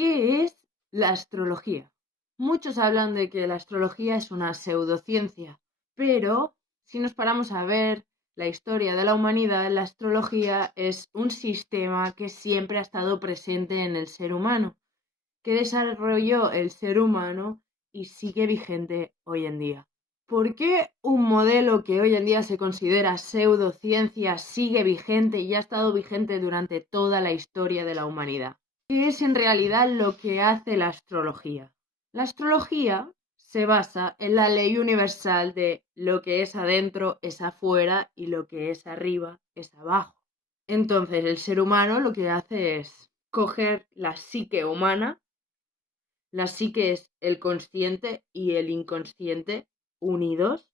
¿Qué es la astrología? Muchos hablan de que la astrología es una pseudociencia, pero si nos paramos a ver la historia de la humanidad, la astrología es un sistema que siempre ha estado presente en el ser humano, que desarrolló el ser humano y sigue vigente hoy en día. ¿Por qué un modelo que hoy en día se considera pseudociencia sigue vigente y ha estado vigente durante toda la historia de la humanidad? ¿Qué es en realidad lo que hace la astrología? La astrología se basa en la ley universal de lo que es adentro es afuera y lo que es arriba es abajo. Entonces el ser humano lo que hace es coger la psique humana. La psique es el consciente y el inconsciente unidos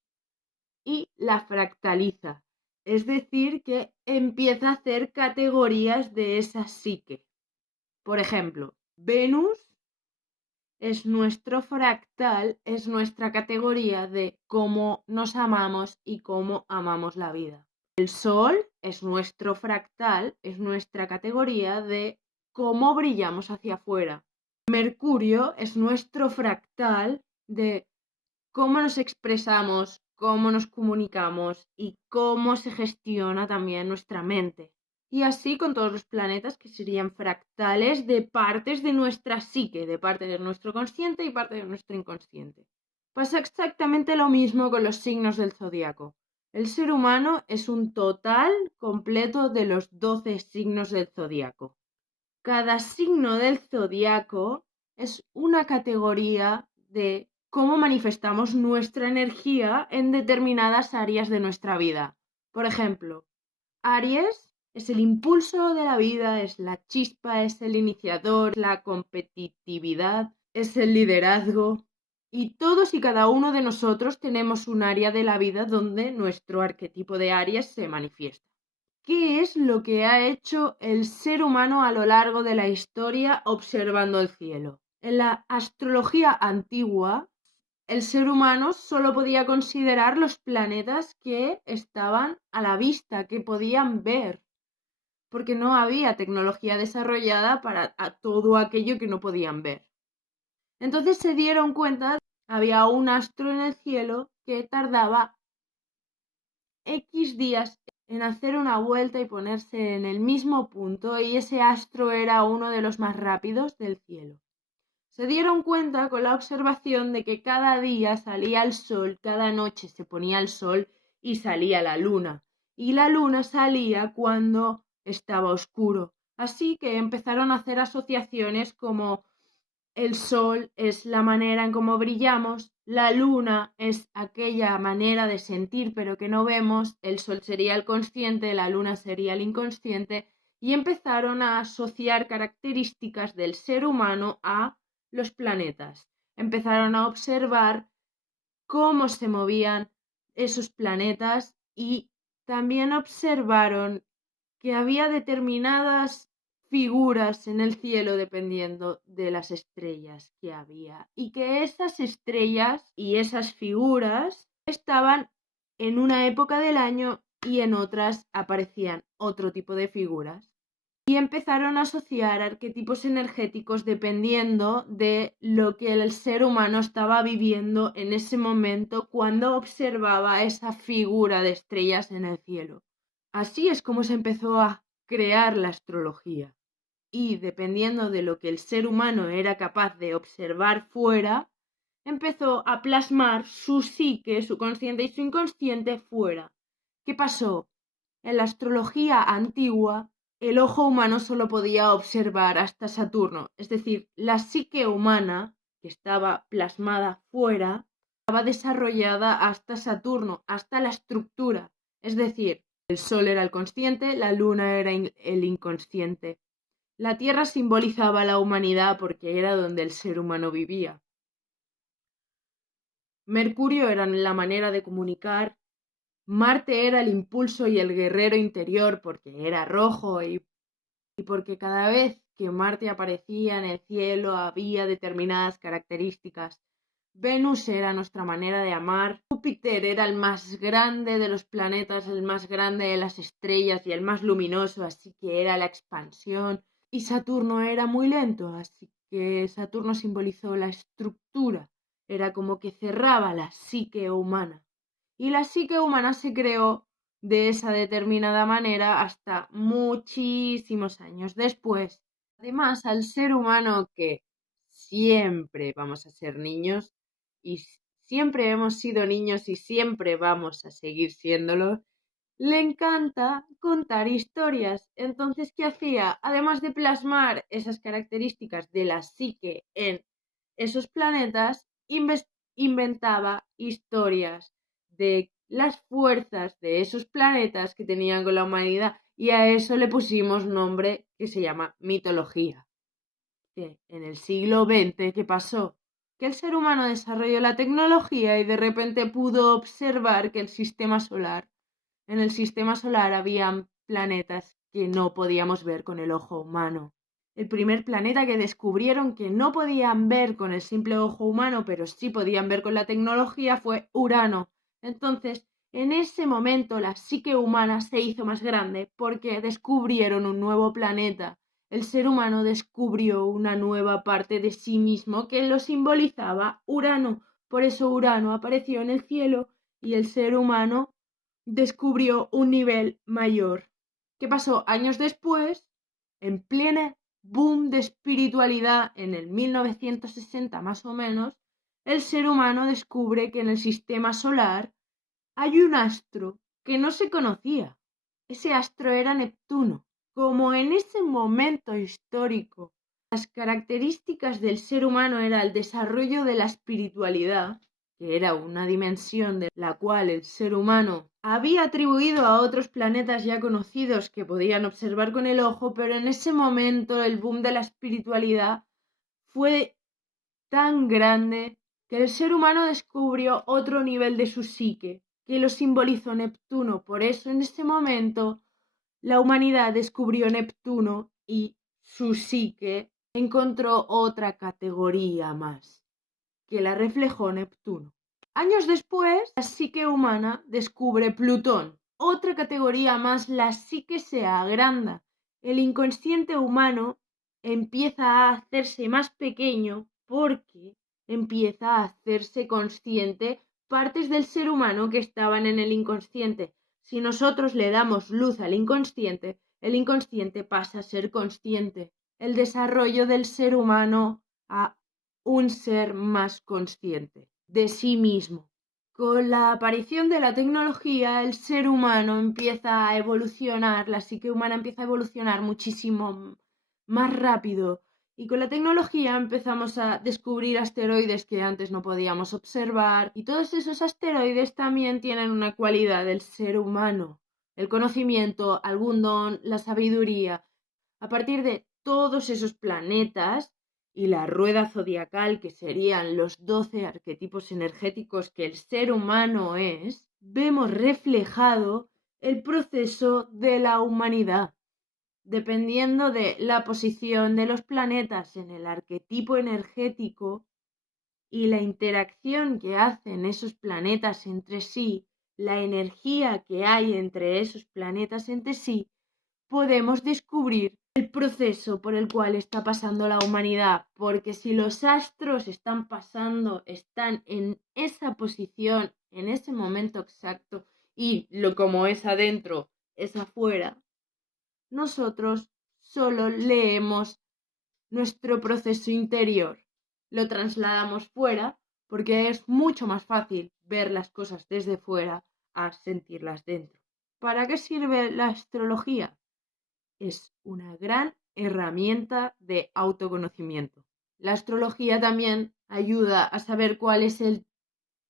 y la fractaliza. Es decir, que empieza a hacer categorías de esa psique. Por ejemplo, Venus es nuestro fractal, es nuestra categoría de cómo nos amamos y cómo amamos la vida. El Sol es nuestro fractal, es nuestra categoría de cómo brillamos hacia afuera. Mercurio es nuestro fractal de cómo nos expresamos, cómo nos comunicamos y cómo se gestiona también nuestra mente. Y así con todos los planetas que serían fractales de partes de nuestra psique, de parte de nuestro consciente y parte de nuestro inconsciente. Pasa exactamente lo mismo con los signos del zodiaco. El ser humano es un total completo de los 12 signos del zodiaco. Cada signo del zodiaco es una categoría de cómo manifestamos nuestra energía en determinadas áreas de nuestra vida. Por ejemplo, Aries es el impulso de la vida, es la chispa, es el iniciador, la competitividad, es el liderazgo. Y todos y cada uno de nosotros tenemos un área de la vida donde nuestro arquetipo de Aries se manifiesta. ¿Qué es lo que ha hecho el ser humano a lo largo de la historia observando el cielo? En la astrología antigua, el ser humano solo podía considerar los planetas que estaban a la vista, que podían ver, porque no había tecnología desarrollada para todo aquello que no podían ver. Entonces se dieron cuenta, había un astro en el cielo que tardaba X días en hacer una vuelta y ponerse en el mismo punto, y ese astro era uno de los más rápidos del cielo. Se dieron cuenta con la observación de que cada día salía el sol, cada noche se ponía el sol y salía la luna. Y la luna salía cuando estaba oscuro. Así que empezaron a hacer asociaciones como el sol es la manera en cómo brillamos, la luna es aquella manera de sentir pero que no vemos, el sol sería el consciente, la luna sería el inconsciente, y empezaron a asociar características del ser humano a los planetas. Empezaron a observar cómo se movían esos planetas y también observaron que había determinadas figuras en el cielo dependiendo de las estrellas que había, y que esas estrellas y esas figuras estaban en una época del año y en otras aparecían otro tipo de figuras. Y empezaron a asociar arquetipos energéticos dependiendo de lo que el ser humano estaba viviendo en ese momento cuando observaba esa figura de estrellas en el cielo. Así es como se empezó a crear la astrología. Y dependiendo de lo que el ser humano era capaz de observar fuera, empezó a plasmar su psique, su consciente y su inconsciente fuera. ¿Qué pasó? En la astrología antigua, el ojo humano solo podía observar hasta Saturno, es decir, la psique humana, que estaba plasmada fuera, estaba desarrollada hasta Saturno, hasta la estructura, es decir, el Sol era el consciente, la Luna era el inconsciente. La Tierra simbolizaba la humanidad porque era donde el ser humano vivía. Mercurio era la manera de comunicar. Marte era el impulso y el guerrero interior porque era rojo y porque cada vez que Marte aparecía en el cielo había determinadas características. Venus era nuestra manera de amar. Júpiter era el más grande de los planetas, el más grande de las estrellas y el más luminoso, así que era la expansión. y Saturno era muy lento, así que Saturno simbolizó la estructura, era como que cerraba la psique humana. Y la psique humana se creó de esa determinada manera hasta muchísimos años después. Además, al ser humano, que siempre vamos a ser niños y siempre hemos sido niños y siempre vamos a seguir siéndolo, le encanta contar historias. Entonces, ¿qué hacía? Además de plasmar esas características de la psique en esos planetas, inventaba historias de las fuerzas de esos planetas que tenían con la humanidad, y a eso le pusimos nombre que se llama mitología. Que en el siglo XX, ¿qué pasó? Que el ser humano desarrolló la tecnología y de repente pudo observar que en el sistema solar habían planetas que no podíamos ver con el ojo humano. El primer planeta que descubrieron que no podían ver con el simple ojo humano, pero sí podían ver con la tecnología, fue Urano. Entonces, en ese momento la psique humana se hizo más grande porque descubrieron un nuevo planeta. El ser humano descubrió una nueva parte de sí mismo que lo simbolizaba Urano. Por eso Urano apareció en el cielo y el ser humano descubrió un nivel mayor. ¿Qué pasó? Años después, en plena boom de espiritualidad, en el 1960 más o menos, el ser humano descubre que en el sistema solar hay un astro que no se conocía. Ese astro era Neptuno. Como en ese momento histórico las características del ser humano era el desarrollo de la espiritualidad, que era una dimensión de la cual el ser humano había atribuido a otros planetas ya conocidos que podían observar con el ojo, pero en ese momento el boom de la espiritualidad fue tan grande que el ser humano descubrió otro nivel de su psique, que lo simbolizó Neptuno. Por eso en ese momento la humanidad descubrió Neptuno y su psique encontró otra categoría más, que la reflejó Neptuno. Años después, la psique humana descubre Plutón. Otra categoría más, la psique se agranda. El inconsciente humano empieza a hacerse más pequeño porque empieza a hacerse consciente partes del ser humano que estaban en el inconsciente. Si nosotros le damos luz al inconsciente, el inconsciente pasa a ser consciente. El desarrollo del ser humano a un ser más consciente de sí mismo. Con la aparición de la tecnología, el ser humano empieza a evolucionar, la psique humana empieza a evolucionar muchísimo más rápido, y con la tecnología empezamos a descubrir asteroides que antes no podíamos observar, y todos esos asteroides también tienen una cualidad del ser humano: el conocimiento, algún don, la sabiduría. A partir de todos esos planetas y la rueda zodiacal, que serían los 12 arquetipos energéticos que el ser humano es, vemos reflejado el proceso de la humanidad. Dependiendo de la posición de los planetas en el arquetipo energético y la interacción que hacen esos planetas entre sí, la energía que hay entre esos planetas entre sí, podemos descubrir el proceso por el cual está pasando la humanidad, porque si los astros están pasando, están en esa posición, en ese momento exacto, y como es adentro, es afuera, nosotros solo leemos nuestro proceso interior, lo trasladamos fuera, porque es mucho más fácil ver las cosas desde fuera a sentirlas dentro. ¿Para qué sirve la astrología? Es una gran herramienta de autoconocimiento. La astrología también ayuda a saber cuál es el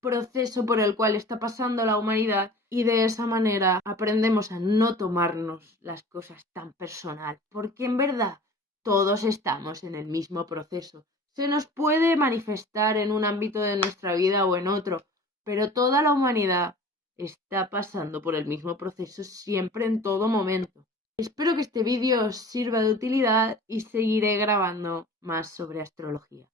proceso por el cual está pasando la humanidad, y de esa manera aprendemos a no tomarnos las cosas tan personal, porque en verdad todos estamos en el mismo proceso. Se nos puede manifestar en un ámbito de nuestra vida o en otro, pero toda la humanidad está pasando por el mismo proceso siempre, en todo momento. Espero que este vídeo os sirva de utilidad y seguiré grabando más sobre astrología.